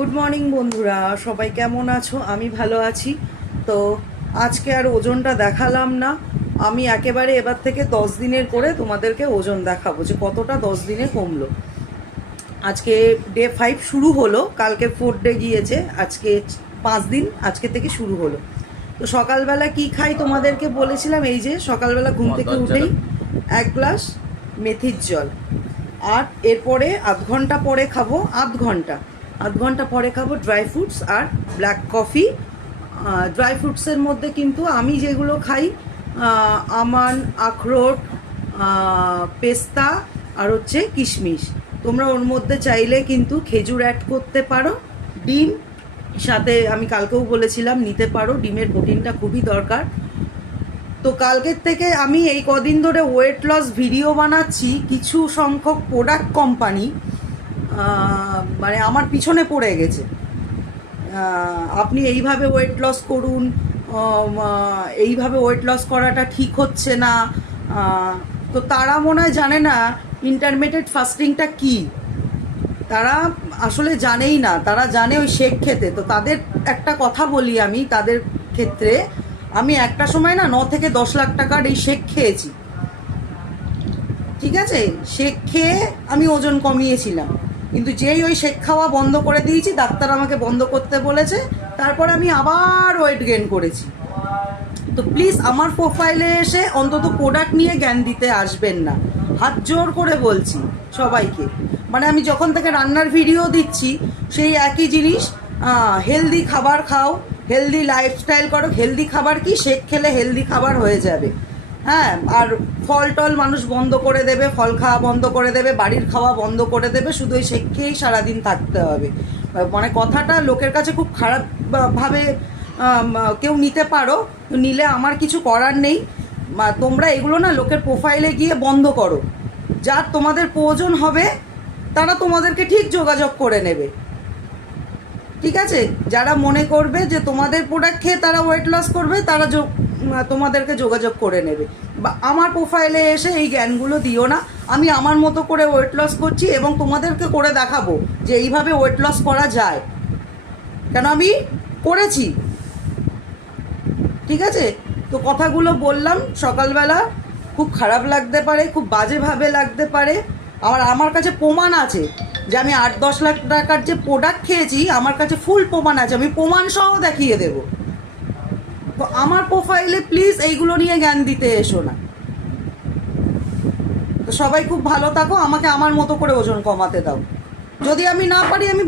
Good morning বন্ধুরা, সবাই কেমন আছো? আমি ভালো আছি। তো আজকে আর ওজনটা দেখালাম না। আমি একেবারে এবার থেকে 10 দিনের করে তোমাদেরকে ওজন দেখাবো যে কতটা 10 দিনে কমলো। আজকে ডে 5 শুরু হলো, কালকে 4 ডে গিয়েছে, আজকে 5 দিন আজকে থেকে শুরু হলো। তো সকালবেলা কি খাই তোমাদেরকে বলেছিলাম, এই যে সকালবেলা ঘুম থেকে উঠেই 1 গ্লাস মেথির জল, আর এরপরে আধ ঘন্টা পরে খাবো ড্রাই ফ্রুটস আর ব্ল্যাক কফি। ড্রাই ফ্রুটসের মধ্যে কিন্তু আমি যেগুলো খাই, আমান, আখরোট, পেস্তা আর হচ্ছে কিশমিশ। তোমরা ওর মধ্যে চাইলে কিন্তু খেজুর অ্যাড করতে পারো, ডিম সাথে আমি কালকেও বলেছিলাম নিতে পারো, ডিমের প্রোটিনটা খুবই দরকার। তো কালকের থেকে আমি এই কদিন ধরে ওয়েট লস ভিডিও বানাচ্ছি। কিছু সংখ্যক প্রোডাক্ট কোম্পানি মানে আমার পিছনে পড়ে গেছে, আপনি এইভাবে ওয়েট লস করুন, এইভাবে ওয়েট লস করাটা ঠিক হচ্ছে না। তো তারা মনে হয় জানে না ইন্টারমিটেড ফাস্টিংটা কি, তারা আসলে জানেই না, তারা জানে ওই শেক খেতে। তো তাদের একটা কথা বলি আমি, তাদের ক্ষেত্রে আমি একটা সময় না 9 থেকে 10 লাখ টাকার এই শেক খেয়েছি, ঠিক আছে? শেক খেয়ে আমি ওজন কমিয়েছিলাম, কিন্তু যেই ওই শেক খাওয়া বন্ধ করে দিয়েছি, ডাক্তার আমাকে বন্ধ করতে বলেছে, তারপর আমি আবার ওয়েট গেইন করেছি। তো প্লিজ আমার প্রোফাইলে এসে অন্তত প্রোডাক্ট নিয়ে জ্ঞান দিতে আসবেন না, হাত জোর করে বলছি সবাইকে। মানে আমি যখন থেকে রান্নার ভিডিও দিচ্ছি সেই একই জিনিস, হেলদি খাবার খাও, হেলদি লাইফস্টাইল করো। হেলদি খাবার কি? শেক খেলে হেলদি খাবার হয়ে যাবে, হ্যাঁ। আর ফল টল মানুষ বন্ধ করে দেবে, ফল খাওয়া বন্ধ করে দেবে, বাড়ির খাওয়া বন্ধ করে দেবে, শুধু ওই শেক খেয়েই সারাদিন থাকতে হবে। মানে কথাটা লোকের কাছে খুব খারাপভাবে কেউ নিতে পারো, নিলে আমার কিছু করার নেই। তোমরা এগুলো না লোকের প্রোফাইলে গিয়ে বন্ধ করো, যার তোমাদের প্রয়োজন হবে তারা তোমাদেরকে ঠিক যোগাযোগ করে নেবে, ঠিক আছে? যারা মনে করবে যে তোমাদের প্রোডাক্ট খেয়ে তারা ওয়েট লস করবে, তারা তোমাদেরকে যোগাযোগ করে নেবে। বা আমার প্রোফাইলে এসে এই জ্ঞানগুলো দিও না। আমি আমার মতো করে ওয়েট লস করছি এবং তোমাদেরকে করে দেখাবো যে এইভাবে ওয়েট লস করা যায়, কেন আমি করেছি, ঠিক আছে? তো কথাগুলো বললাম সকালবেলা, খুব খারাপ লাগতে পারে, খুব বাজেভাবে লাগতে পারে। আমার কাছে প্রমাণ আছে যে আমি 8-10 লাখ টাকার যে প্রোডাক্ট খেয়েছি, আমার কাছে ফুল প্রমাণ আছে, আমি প্রমাণ সহ দেখিয়ে দেব। তো আমার প্রোফাইলে প্লিজ এইগুলো নিয়ে জ্ঞান দিতে এসো না। তো সবাই খুব ভালো থাকো, আমাকে আমার মতো করে ওজন কমাতে দাও। যদি আমি না পারি, আমি